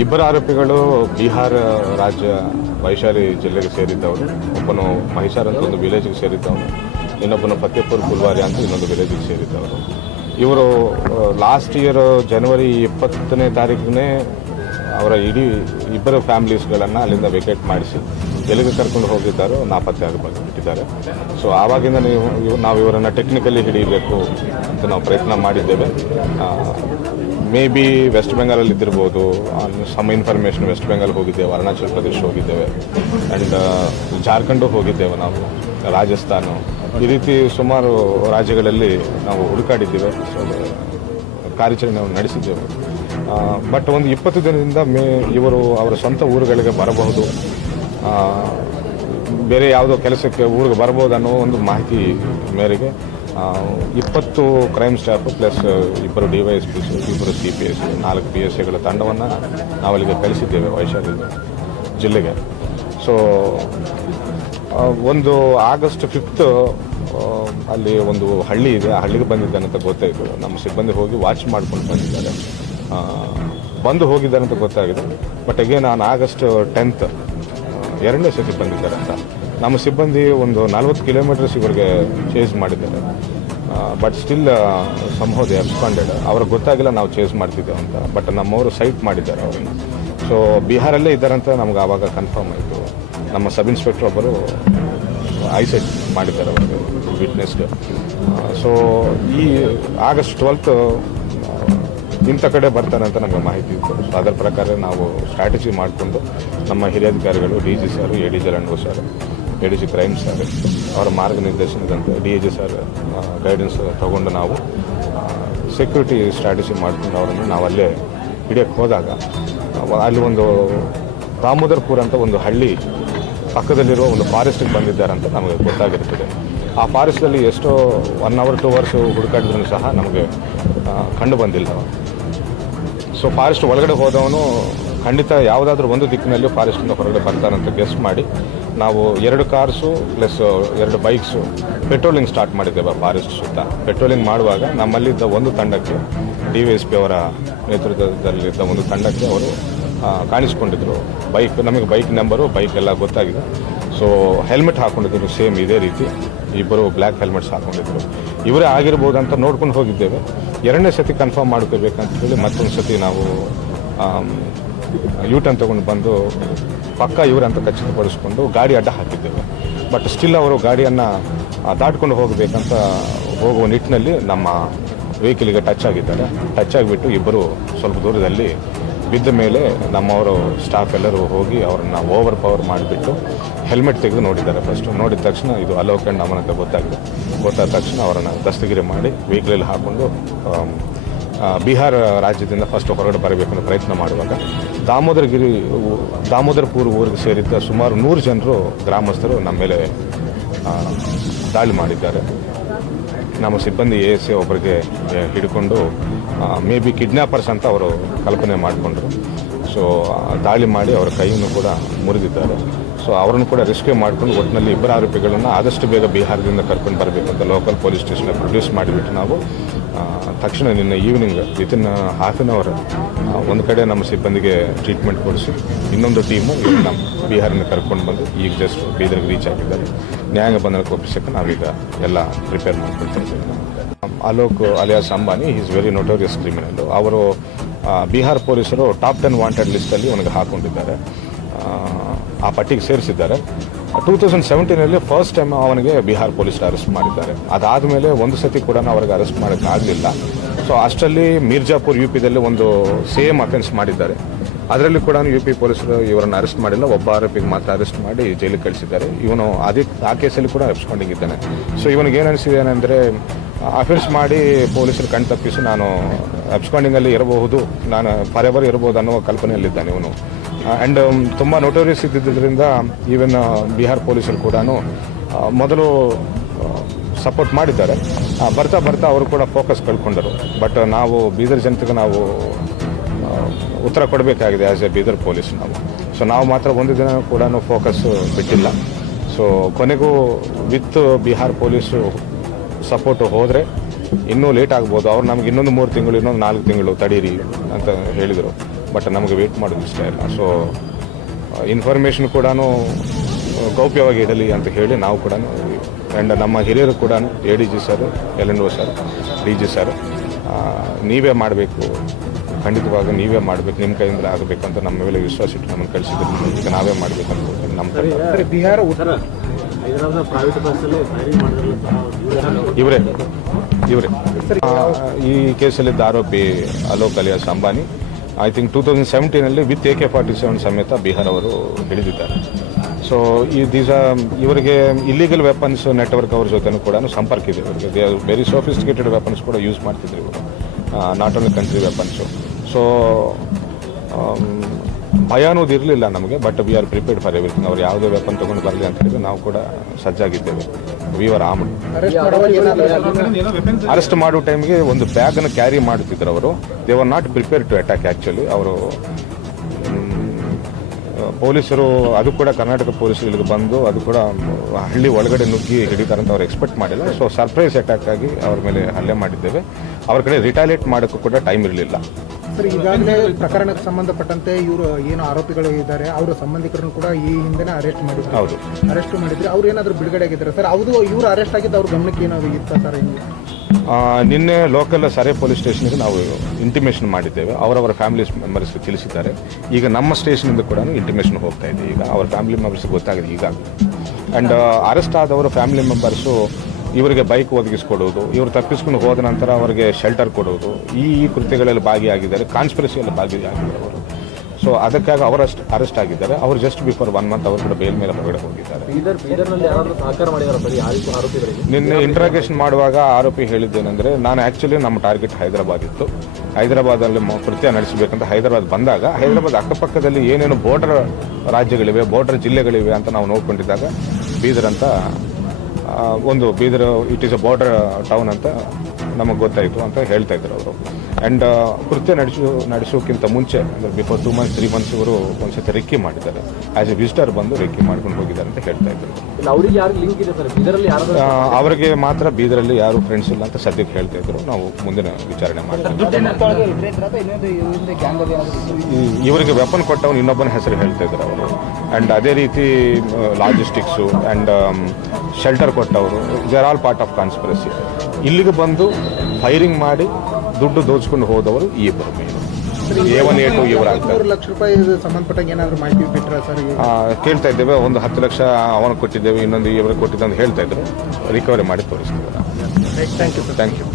ಇಬ್ಬರು ಆರೋಪಿಗಳು ಬಿಹಾರ ರಾಜ್ಯ ವೈಶಾಲಿ ಜಿಲ್ಲೆಗೆ ಸೇರಿದ್ದವರು. ಒಬ್ಬನು ಮಹಿಸಾರ್ ಅಂತ ಒಂದು ವಿಲೇಜ್ಗೆ ಸೇರಿದ್ದವನು, ಇನ್ನೊಬ್ಬನು ಫತೇಪುರ್ ಪುಲ್ವಾರಿ ಅಂತ ಇನ್ನೊಂದು ವಿಲೇಜಿಗೆ ಸೇರಿದ್ದವರು. ಇವರು ಲಾಸ್ಟ್ ಇಯರ್ ಜನವರಿ 20ನೇ ತಾರೀಕಿನೇ ಅವರ ಇಡೀ ಇಬ್ಬರು ಫ್ಯಾಮಿಲೀಸ್ಗಳನ್ನು ಅಲ್ಲಿಂದ ವೆಕೇಟ್ ಮಾಡಿಸಿ ಎಲ್ಲಿಗೆ ಕರ್ಕೊಂಡು ಹೋಗಿದ್ದಾರೋ ನಾಪತ್ತೆ ಆಗಿಬಿಟ್ಟಿದ್ದಾರೆ. ಸೊ ಆವಾಗಿಂದ ನಾವು ಇವರನ್ನು ಟೆಕ್ನಿಕಲಿ ಹಿಡಿಯಬೇಕು ಅಂತ ನಾವು ಪ್ರಯತ್ನ ಮಾಡಿದ್ದೇವೆ. ಮೇ ಬಿ ವೆಸ್ಟ್ ಬೆಂಗಾಲಲ್ಲಿ ಇದ್ದಿರ್ಬೋದು, ಸಮ್ ಇನ್ಫಾರ್ಮೇಷನ್ ವೆಸ್ಟ್ ಬೆಂಗಾಲ್ ಹೋಗಿದ್ದೇವೆ, ಅರುಣಾಚಲ್ ಪ್ರದೇಶ ಹೋಗಿದ್ದೇವೆ, ಆ್ಯಂಡ್ ಜಾರ್ಖಂಡು ಹೋಗಿದ್ದೇವೆ, ನಾವು ರಾಜಸ್ಥಾನ, ಈ ರೀತಿ ಸುಮಾರು ರಾಜ್ಯಗಳಲ್ಲಿ ನಾವು ಹುಡುಕಾಡಿದ್ದೇವೆ, ಕಾರ್ಯಾಚರಣೆ ನಾವು ನಡೆಸಿದ್ದೇವೆ. ಬಟ್ ಒಂದು 20 ದಿನದಿಂದ ಇವರು ಅವರ ಸ್ವಂತ ಊರುಗಳಿಗೆ ಬರಬಹುದು, ಬೇರೆ ಯಾವುದೋ ಕೆಲಸಕ್ಕೆ ಊರಿಗೆ ಬರ್ಬೋದು ಅನ್ನೋ ಒಂದು ಮಾಹಿತಿ ಮೇರೆಗೆ 20 ಕ್ರೈಮ್ ಸ್ಟಾಫ್ ಪ್ಲಸ್ ಇಬ್ಬರು DYSPs, ಇಬ್ಬರು CPS, 4 PSAಗಳ ತಂಡವನ್ನು ನಾವಲ್ಲಿಗೆ ಕಳಿಸಿದ್ದೇವೆ ವೈಶಾಲಿ ಜಿಲ್ಲೆಗೆ. ಸೊ ಒಂದು ಆಗಸ್ಟ್ 5th ಅಲ್ಲಿ ಒಂದು ಹಳ್ಳಿ ಇದೆ, ಆ ಹಳ್ಳಿಗೆ ಬಂದಿದ್ದಾನೆ ಅಂತ ಗೊತ್ತಾಯಿತು. ನಮ್ಮ ಸಿಬ್ಬಂದಿ ಹೋಗಿ ವಾಚ್ ಮಾಡ್ಕೊಂಡು ಬಂದಿದ್ದಾರೆ, ಬಂದು ಹೋಗಿದ್ದಾರೆ ಅಂತ ಗೊತ್ತಾಗಿದೆ. ಬಟ್ ಅಗೇನ್ ನಾನು ಆಗಸ್ಟ್ 10th 2ನೇ ಸತಿ ಬಂದಿದ್ದಾರೆ ಅಂತ ನಮ್ಮ ಸಿಬ್ಬಂದಿ ಒಂದು 40 ಕಿಲೋಮೀಟರ್ಸ್ ಇವರಿಗೆ ಚೇಸ್ ಮಾಡಿದ್ದಾರೆ. But still somehow they absconded. ಅವ್ರಿಗೆ ಗೊತ್ತಾಗಿಲ್ಲ ನಾವು ಚೇಸ್ ಮಾಡ್ತಿದ್ದೇವೆ ಅಂತ. ಬಟ್ ನಮ್ಮವರು ಸೈಟ್ ಮಾಡಿದ್ದಾರೆ ಅವ್ರನ್ನ. ಸೊ ಬಿಹಾರಲ್ಲೇ ಇದ್ದಾರೆ ಅಂತ ನಮ್ಗೆ ಆವಾಗ ಕನ್ಫರ್ಮ್ ಆಯಿತು. ನಮ್ಮ ಸಬ್ ಇನ್ಸ್ಪೆಕ್ಟರ್ ಒಬ್ಬರು ಐಸೆಟ್ ಮಾಡಿದ್ದಾರೆ ಅವರಿಗೆ ವಿಟ್ನೆಸ್ಗೆ. ಸೊ ಈ ಆಗಸ್ಟ್ 12th ಇಂಥ ಕಡೆ ಬರ್ತಾನೆ ಅಂತ ನಮಗೆ ಮಾಹಿತಿ ಇತ್ತು. ಸೊ ಅದರ ಪ್ರಕಾರ ನಾವು ಸ್ಟ್ರಾಟಜಿ ಮಾಡಿಕೊಂಡು ನಮ್ಮ ಹಿರಿಯ ಅಧಿಕಾರಿಗಳು DG ಸರ್, ADG ಲಂಡೋ ಸರ್, ADG ಕ್ರೈಮ್ ಸರ್ ಅವರ ಮಾರ್ಗನಿರ್ದೇಶನದಂತೆ DIG ಸರ್ ಗೈಡೆನ್ಸ್ ತಗೊಂಡು ನಾವು ಸೆಕ್ಯೂರಿಟಿ ಸ್ಟ್ರಾಟಜಿ ಮಾಡ್ಕೊಂಡು ಅವರನ್ನು ನಾವು ಅಲ್ಲೇ ಹಿಡಿಯೋಕ್ಕೆ ಹೋದಾಗ ಅಲ್ಲಿ ಒಂದು ದಾಮೋದರ್ಪುರ ಅಂತ ಒಂದು ಹಳ್ಳಿ ಪಕ್ಕದಲ್ಲಿರುವ ಒಂದು ಫಾರೆಸ್ಟಿಗೆ ಬಂದಿದ್ದಾರೆ ಅಂತ ನಮಗೆ ಗೊತ್ತಾಗಿರ್ತದೆ. ಆ ಫಾರೆಸ್ಟಲ್ಲಿ ಎಷ್ಟೋ 1 hour 2 hours ಹುಡುಕಾಡಿದ್ರೂ ಸಹ ನಮಗೆ ಕಂಡು ಬಂದಿಲ್ಲ. ಸೊ ಫಾರೆಸ್ಟ್ ಒಳಗಡೆ ಹೋದವನು ಖಂಡಿತ ಯಾವುದಾದ್ರೂ ಒಂದು ದಿಕ್ಕಿನಲ್ಲಿ ಫಾರೆಸ್ಟಿಂದ ಹೊರಗಡೆ ಬರ್ತಾರಂತ ಗೆಸ್ ಮಾಡಿ ನಾವು 2 cars plus 2 bikes patrolling start ಮಾಡಿದ್ದೇವೆ ಫಾರೆಸ್ಟ್ ಸುತ್ತ. ಪೆಟ್ರೋಲಿಂಗ್ ಮಾಡುವಾಗ ನಮ್ಮಲ್ಲಿದ್ದ ಒಂದು ತಂಡಕ್ಕೆ DYSP ಅವರ ನೇತೃತ್ವದಲ್ಲಿದ್ದ ಒಂದು ತಂಡಕ್ಕೆ ಅವರು ಕಾಣಿಸ್ಕೊಂಡಿದ್ರು. ನಮಗೆ ಬೈಕ್ ನಂಬರು, ಬೈಕ್ ಎಲ್ಲ ಗೊತ್ತಾಗಿದೆ. ಸೊ ಹೆಲ್ಮೆಟ್ ಹಾಕ್ಕೊಂಡಿದ್ರು, ಸೇಮ್ ಇದೇ ರೀತಿ ಇಬ್ಬರು ಬ್ಲ್ಯಾಕ್ ಹೆಲ್ಮೆಟ್ಸ್ ಹಾಕ್ಕೊಂಡಿದ್ರು. ಇವರೇ ಆಗಿರ್ಬೋದು ಅಂತ ನೋಡ್ಕೊಂಡು ಹೋಗಿದ್ದೇವೆ. 2ನೇ ಸತಿ ಕನ್ಫರ್ಮ್ ಮಾಡ್ಕೋಬೇಕಂತ ಹೇಳಿ ಮತ್ತೊಂದು ಸತಿ ನಾವು ಯೂಟರ್ನ್ ತೊಗೊಂಡು ಬಂದು ಪಕ್ಕ ಇವರಂತ ಖಚಿತಪಡಿಸ್ಕೊಂಡು ಗಾಡಿ ಅಡ್ಡ ಹಾಕಿದ್ದೇವೆ. ಬಟ್ ಸ್ಟಿಲ್ ಅವರು ಗಾಡಿಯನ್ನು ದಾಟ್ಕೊಂಡು ಹೋಗಬೇಕಂತ ಹೋಗುವ ನಿಟ್ಟಿನಲ್ಲಿ ನಮ್ಮ ವೆಹಿಕಲಿಗೆ ಟಚ್ ಆಗಿದ್ದಾರೆ. ಟಚ್ ಆಗಿಬಿಟ್ಟು ಇಬ್ಬರು ಸ್ವಲ್ಪ ದೂರದಲ್ಲಿ ಬಿದ್ದ ಮೇಲೆ ನಮ್ಮವರು ಸ್ಟಾಫ್ ಎಲ್ಲರೂ ಹೋಗಿ ಅವ್ರನ್ನ ಓವರ್ ಪವರ್ ಮಾಡಿಬಿಟ್ಟು ಹೆಲ್ಮೆಟ್ ತೆಗೆದು ನೋಡಿದ್ದಾರೆ. ಫಸ್ಟು ನೋಡಿದ ತಕ್ಷಣ ಇದು ಅಲೋಕ್ ಆ್ಯಂಡ್ ಅಮನ್ ಅಂತ ಗೊತ್ತಾದ ತಕ್ಷಣ ಅವರನ್ನು ದಸ್ತಗಿರಿ ಮಾಡಿ ವೆಹಿಕಲಲ್ಲಿ ಹಾಕ್ಕೊಂಡು ಬಿಹಾರ ರಾಜ್ಯದಿಂದ ಫಸ್ಟ್ ಹೊರಗಡೆ ಬರಬೇಕಂತ ಪ್ರಯತ್ನ ಮಾಡುವಾಗ ದಾಮೋದರ್ಪುರ ಊರಿಗೆ ಸೇರಿದ್ದ ಸುಮಾರು 100 ಜನರು ಗ್ರಾಮಸ್ಥರು ನಮ್ಮ ಮೇಲೆ ದಾಳಿ ಮಾಡಿದ್ದಾರೆ. ನಮ್ಮ ಸಿಬ್ಬಂದಿ ASA ಒಬ್ಬರಿಗೆ ಹಿಡ್ಕೊಂಡು ಮೇ ಬಿ ಕಿಡ್ನ್ಯಾಪರ್ಸ್ ಅಂತ ಅವರು ಕಲ್ಪನೆ ಮಾಡಿಕೊಂಡ್ರು. ಸೊ ದಾಳಿ ಮಾಡಿ ಅವರ ಕೈಯನ್ನು ಕೂಡ ಮುರಿದಿದ್ದಾರೆ. ಸೊ ಅವರನ್ನು ಕೂಡ ರೆಸ್ಕ್ಯೂ ಮಾಡಿಕೊಂಡು ಒಟ್ಟಿನಲ್ಲಿ ಇಬ್ಬರು ಆರೋಪಿಗಳನ್ನು ಆದಷ್ಟು ಬೇಗ ಬಿಹಾರದಿಂದ ಕರ್ಕೊಂಡು ಬರಬೇಕಂತ ಲೋಕಲ್ ಪೊಲೀಸ್ ಸ್ಟೇಷನ್ಗೆ ಪ್ರೊಡ್ಯೂಸ್ ಮಾಡಿಬಿಟ್ಟು ನಾವು ತಕ್ಷಣ ನಿನ್ನೆ evening within half an hour ಒಂದು ಕಡೆ ನಮ್ಮ ಸಿಬ್ಬಂದಿಗೆ ಟ್ರೀಟ್ಮೆಂಟ್ ಕೊಡಿಸಿ ಇನ್ನೊಂದು ಟೀಮು ನಮ್ಮ ಬಿಹಾರದಿಂದ ಕರ್ಕೊಂಡು ಬಂದು ಈಗ ಜಸ್ಟ್ ಬೀದರ್ಗೆ ರೀಚ್ ಆಗಿದ್ದಾರೆ. ನ್ಯಾಯಾಂಗ ಬಂಧನಕ್ಕೆ ಒಪ್ಪಿಸೋಕ್ಕೆ ನಾವೀಗ ಎಲ್ಲ ಪ್ರಿಪೇರ್ ಮಾಡ್ಕೊಳ್ತಾ ಇದ್ದೀವಿ. Alok alias Ambani is very notorious criminal. ಅವರು ಬಿಹಾರ್ ಪೊಲೀಸರು ಟಾಪ್ 10 ವಾಂಟೆಡ್ ಲಿಸ್ಟಲ್ಲಿ ಅವನಿಗೆ ಹಾಕ್ಕೊಂಡಿದ್ದಾರೆ, ಆ ಪಟ್ಟಿಗೆ ಸೇರಿಸಿದ್ದಾರೆ. 2017ರಲ್ಲಿ ಫಸ್ಟ್ ಟೈಮ್ ಅವನಿಗೆ ಬಿಹಾರ್ ಪೊಲೀಸರು ಅರೆಸ್ಟ್ ಮಾಡಿದ್ದಾರೆ. ಅದಾದಮೇಲೆ ಒಂದು ಸತಿ ಕೂಡ ಅವ್ರಿಗೆ ಅರೆಸ್ಟ್ ಮಾಡೋಕ್ಕಾಗಲಿಲ್ಲ. ಸೊ ಅಷ್ಟರಲ್ಲಿ ಮಿರ್ಜಾಪುರ್ UPದಲ್ಲಿ ಒಂದು ಸೇಮ್ ಅಫೆನ್ಸ್ ಮಾಡಿದ್ದಾರೆ. ಅದರಲ್ಲಿ ಕೂಡ UP ಪೊಲೀಸರು ಇವರನ್ನು ಅರೆಸ್ಟ್ ಮಾಡಿಲ್ಲ, ಒಬ್ಬ ಆರೋಪಿಗೆ ಮಾತ್ರ ಅರೆಸ್ಟ್ ಮಾಡಿ ಜೈಲಿಗೆ ಕಳಿಸಿದ್ದಾರೆ. ಇವನು ಆ ಕೇಸಲ್ಲಿ ಕೂಡ ಅಬ್ಸ್ಕಾಂಡಿಂಗ್ ಇದ್ದಾನೆ. ಸೊ ಇವನಿಗೆ ಏನು ಅನಿಸಿದೆ ಅಂದರೆ ಅಫೆನ್ಸ್ ಮಾಡಿ ಪೊಲೀಸರು ಕಣ್ ತಪ್ಪಿಸಿ ನಾನು ಅಬ್ಸ್ಕಾಂಡಿಂಗಲ್ಲಿ ಇರಬಹುದು, ನಾನು ಫಾರೆವರ್ ಇರ್ಬೋದು ಅನ್ನೋ ಕಲ್ಪನೆಯಲ್ಲಿದ್ದಾನೆ ಇವನು. ಆ್ಯಂಡ್ ತುಂಬ ನೋಟೋರಿಯಸ್ ಇದ್ದಿದ್ದರಿಂದ ಈವನ್ ಬಿಹಾರ್ ಪೊಲೀಸರು ಕೂಡ ಮೊದಲು ಸಪೋರ್ಟ್ ಮಾಡಿದ್ದಾರೆ. ಬರ್ತಾ ಅವರು ಕೂಡ ಫೋಕಸ್ ಕಳ್ಕೊಂಡರು. ಬಟ್ ನಾವು ಬೀದರ್ ಜನತೆಗೆ ನಾವು ಉತ್ತರ ಕೊಡಬೇಕಾಗಿದೆ ಆ್ಯಸ್ ಎ ಬೀದರ್ ಪೊಲೀಸ್ ನಾವು. ಸೊ ನಾವು ಮಾತ್ರ ಒಂದು ದಿನ ಕೂಡ ಫೋಕಸ್ ಬಿಟ್ಟಿಲ್ಲ. ಸೊ ಕೊನೆಗೂ ವಿತ್ ಬಿಹಾರ್ ಪೊಲೀಸು ಸಪೋರ್ಟು ಹೋದರೆ ಇನ್ನೂ ಲೇಟ್ ಆಗ್ಬೋದು. ಅವ್ರು ನಮ್ಗೆ ಇನ್ನೊಂದು 3 ತಿಂಗಳು, ಇನ್ನೊಂದು 4 ತಿಂಗಳು ತಡೀರಿ ಅಂತ ಹೇಳಿದರು. ಬಟ್ ನಮಗೆ ವೇಟ್ ಮಾಡೋದು ಇಷ್ಟ ಇಲ್ಲ. ಸೊ ಇನ್ಫಾರ್ಮೇಷನ್ ಕೂಡ ಗೌಪ್ಯವಾಗಿ ಇಡಲಿ ಅಂತ ಹೇಳಿ ನಾವು ಕೂಡ ಆ್ಯಂಡ್ ನಮ್ಮ ಹಿರಿಯರು ಕೂಡ A D G sir, LNO sir, D G sir, ನೀವೇ ಮಾಡಬೇಕು, ಖಂಡಿತವಾಗಿ ನೀವೇ ಮಾಡಬೇಕು, ನಿಮ್ಮ ಕೈಯಿಂದ ಆಗಬೇಕು ಅಂತ ನಮ್ಮ ಮೇಲೆ ವಿಶ್ವಾಸ ಇಟ್ಟು ನಮ್ಮನ್ನು ಕಳಿಸಿದ್ರು. ಈಗ ನಾವೇ ಮಾಡಬೇಕಂತ ನಮ್ಮ ಕಡೆ ಬಿಹಾರ ಉತ್ತರ ಹೈದರಾಬಾದ್ ಪ್ರೈವೇಟ್ ಬಸ್ಸಲ್ಲಿ ಇವರೇ ಈ ಕೇಸಲ್ಲಿದ್ದ ಆರೋಪಿ Alok alias Ambani I think 2017 with AK-47 ಸಮೇತ ಬಿಹಾರ್ ಅವರು ಹಿಡಿದಿದ್ದಾರೆ. ಸೊ ಇವರಿಗೆ ಇಲ್ಲಿಗಲ್ ವೆಪನ್ಸ್ ನೆಟ್ವರ್ಕ್ ಅವ್ರ ಜೊತೆನೂ ಕೂಡ ಸಂಪರ್ಕ ಇದೆ. ಇವರಿಗೆ they are very sophisticated weapons ಕೂಡ ಯೂಸ್ ಮಾಡ್ತಿದ್ರು ಇವರು, not only country weapons. So ಭಯ ಅನ್ನೋದು ಇರಲಿಲ್ಲ ನಮಗೆ, but we are prepared for everything. ಅವ್ರು ಯಾವುದೇ ವೆಪನ್ ತೊಗೊಂಡು ಬರಲಿ ಅಂತ ಹೇಳಿದ್ರೆ ನಾವು ಕೂಡ ಸಜ್ಜಾಗಿದ್ದೇವೆ. We are armed. ಅರೆಸ್ಟ್ ಮಾಡೋ ಟೈಮ್ಗೆ ಒಂದು ಬ್ಯಾಗನ್ನು ಕ್ಯಾರಿ ಮಾಡುತ್ತಿದ್ದರು ಅವರು. They are not prepared to attack. Actually ಅವರು ಪೊಲೀಸರು, ಅದು ಕೂಡ ಕರ್ನಾಟಕ ಪೊಲೀಸರು ಇಲ್ಲಿಗೆ ಬಂದು ಅದು ಕೂಡ ಹಳ್ಳಿ ಒಳಗಡೆ ನುಗ್ಗಿ ಹಿಡಿತಾರಂತ ಅವ್ರು ಎಕ್ಸ್ಪೆಕ್ಟ್ ಮಾಡಿಲ್ಲ. ಸೊ ಸರ್ಪ್ರೈಸ್ ಅಟ್ಯಾಕ್ ಆಗಿ ಅವ್ರ ಮೇಲೆ ಹಲ್ಲೆ ಮಾಡಿದ್ದೇವೆ. ಅವ್ರ ಕಡೆ ರಿಟಾಲಿಯೇಟ್ ಮಾಡೋಕ್ಕೂ ಕೂಡ ಟೈಮ್ ಇರಲಿಲ್ಲ. ಸರ್, ಈಗಾಗಲೇ ಪ್ರಕರಣಕ್ಕೆ ಸಂಬಂಧಪಟ್ಟಂತೆ ಇವರು ಏನು ಆರೋಪಿಗಳು ಇದ್ದಾರೆ ಅವರ ಸಂಬಂಧಿಕರನ್ನು ಕೂಡ ಈ ಹಿಂದೆನೇ ಅರೆಸ್ಟ್ ಮಾಡಿದ್ರು. ಹೌದು, ಅರೆಸ್ಟ್ ಮಾಡಿದ್ರೆ ಅವ್ರು ಏನಾದರೂ ಬಿಡುಗಡೆ ಆಗಿದ್ದಾರೆ ಸರ್? ಅದು ಇವರು ಅರೆಸ್ಟ್ ಆಗಿದ್ದು ಅವ್ರ ಗಮನಕ್ಕೆ ಏನಾದರೂ ಇತ್ತ ಸರ್? ನಿನ್ನೆ ಲೋಕಲ್ ಸರೆ ಪೊಲೀಸ್ ಸ್ಟೇಷನ್ಗೆ ನಾವು ಇಂಟಿಮೇಷನ್ ಮಾಡಿದ್ದೇವೆ. ಅವರವರ ಫ್ಯಾಮಿಲಿ ಮೆಂಬರ್ಸ್ಗೆ ತಿಳಿಸಿದ್ದಾರೆ. ಈಗ ನಮ್ಮ ಸ್ಟೇಷನಿಂದ ಕೂಡ ಇಂಟಿಮೇಷನ್ ಹೋಗ್ತಾ ಇದೆ. ಈಗ ಅವರ ಫ್ಯಾಮಿಲಿ ಮೆಂಬರ್ಸ್ಗೆ ಗೊತ್ತಾಗಿದೆ ಈಗಾಗಲೇ. ಆ್ಯಂಡ್ ಅರೆಸ್ಟ್ ಆದವರು ಫ್ಯಾಮಿಲಿ ಮೆಂಬರ್ಸು ಇವರಿಗೆ ಬೈಕ್ ಒದಗಿಸ್ಕೊಡೋದು, ಇವರು ತಪ್ಪಿಸ್ಕೊಂಡು ಹೋದ ನಂತರ ಅವರಿಗೆ ಶೆಲ್ಟರ್ ಕೊಡೋದು, ಈ ಕೃತ್ಯಗಳಲ್ಲಿ ಭಾಗಿಯಾಗಿದ್ದಾರೆ, ಕಾನ್ಸ್ಪಿರಸಿಯಲ್ಲಿ ಭಾಗಿಯಾಗಿದ್ದಾರೆ ಅವರು. ಸೊ ಅದಕ್ಕಾಗಿ ಅವರು ಅರೆಸ್ಟ್ ಆಗಿದ್ದಾರೆ. ಅವರು ಜಸ್ಟ್ ಬಿಫೋರ್ 1 ಮಂತ್ ಅವರು ಕೂಡ ಬೇಲ್ ಮೇಲೆ ಹೊರಗಡೆ ಹೋಗಿದ್ದಾರೆ. ನಿನ್ನೆ ಇಂಟ್ರಾಗೇಷನ್ ಮಾಡುವಾಗ ಆರೋಪಿ ಹೇಳಿದ್ದೇನೆಂದರೆ, ನಾನು ಆ್ಯಕ್ಚುಲಿ ನಮ್ಮ ಟಾರ್ಗೆಟ್ ಹೈದರಾಬಾದ್ ಇತ್ತು. ಹೈದರಾಬಾದಲ್ಲಿ ಕೃತ್ಯ ನಡೆಸಬೇಕಂತ ಹೈದರಾಬಾದ್ ಬಂದಾಗ, ಹೈದರಾಬಾದ್ ಅಕ್ಕಪಕ್ಕದಲ್ಲಿ ಏನೇನು ಬೋರ್ಡರ್ ರಾಜ್ಯಗಳಿವೆ, ಬೋರ್ಡರ್ ಜಿಲ್ಲೆಗಳಿವೆ ಅಂತ ನಾವು ನೋಡ್ಕೊಂಡಿದ್ದಾಗ ಬೀದರ್ ಅಂತ ಒಂದು Bidar it is a border town ಅಂತ ನಮಗೆ ಗೊತ್ತಾಯಿತು ಅಂತ ಹೇಳ್ತಾ ಇದ್ರು ಅವರು. ಆ್ಯಂಡ್ ಕೃತ್ಯ ನಡೆಸೋಕ್ಕಿಂತ ಮುಂಚೆ ಅಂದರೆ ಬಿಫೋರ್ 2 ಮಂತ್ಸ್ 3 ಮಂತ್ಸ್ ಇವರು ಒಂದ್ಸತಿ ರೆಕ್ಕಿ ಮಾಡಿದ್ದಾರೆ. ಆ್ಯಸ್ ಎ ವಿಸಿಟರ್ ಬಂದು ರೆಕ್ಕಿ ಮಾಡ್ಕೊಂಡು ಹೋಗಿದ್ದಾರೆ ಅಂತ ಹೇಳ್ತಾ ಇದ್ರು. ಅವರಿಗೆ ಮಾತ್ರ ಬೀದರಲ್ಲಿ ಯಾರು ಫ್ರೆಂಡ್ಸ್ ಇಲ್ಲ ಅಂತ ಸದ್ಯಕ್ಕೆ ಹೇಳ್ತಾ ಇದ್ರು. ನಾವು ಮುಂದಿನ ವಿಚಾರಣೆ ಮಾಡ್ತೀವಿ. ಇವರಿಗೆ ವೆಪನ್ ಕೊಟ್ಟವನು ಇನ್ನೊಬ್ಬನ ಹೆಸರು ಹೇಳ್ತಾ ಇದ್ರು ಅವರು. ಆ್ಯಂಡ್ ಅದೇ ರೀತಿ ಲಾಜಿಸ್ಟಿಕ್ಸು ಆ್ಯಂಡ್ ಶೆಲ್ಟರ್ ಕೊಟ್ಟವರು, they are all part of conspiracy. ಇಲ್ಲಿಗೆ ಬಂದು ಫೈರಿಂಗ್ ಮಾಡಿ ದುಡ್ಡು ದೋಚ್ಕೊಂಡು ಹೋದವರು ಈ ಇಬ್ಬರು ಮೇಲು A1 A2 ಇವರಾಗ್ತಾರೆ. 3 ಲಕ್ಷ ರೂಪಾಯಿ ಸಂಬಂಧಪಟ್ಟಂಗೆ ಏನಾದರೂ ಮಾಹಿತಿ ಬಿಟ್ಟರೆ ಸರ್? ಕೇಳ್ತಾ ಇದ್ದೇವೆ. ಒಂದು 10 ಲಕ್ಷ ಅವನು ಕೊಟ್ಟಿದ್ದೇವೆ, ಇನ್ನೊಂದು ಇವರು ಕೊಟ್ಟಿದ್ದಂತ ಹೇಳ್ತಾ ಇದ್ರು. ರಿಕವರಿ ಮಾಡಿ ತೋರಿಸ್ತೀವಿ. Thank you.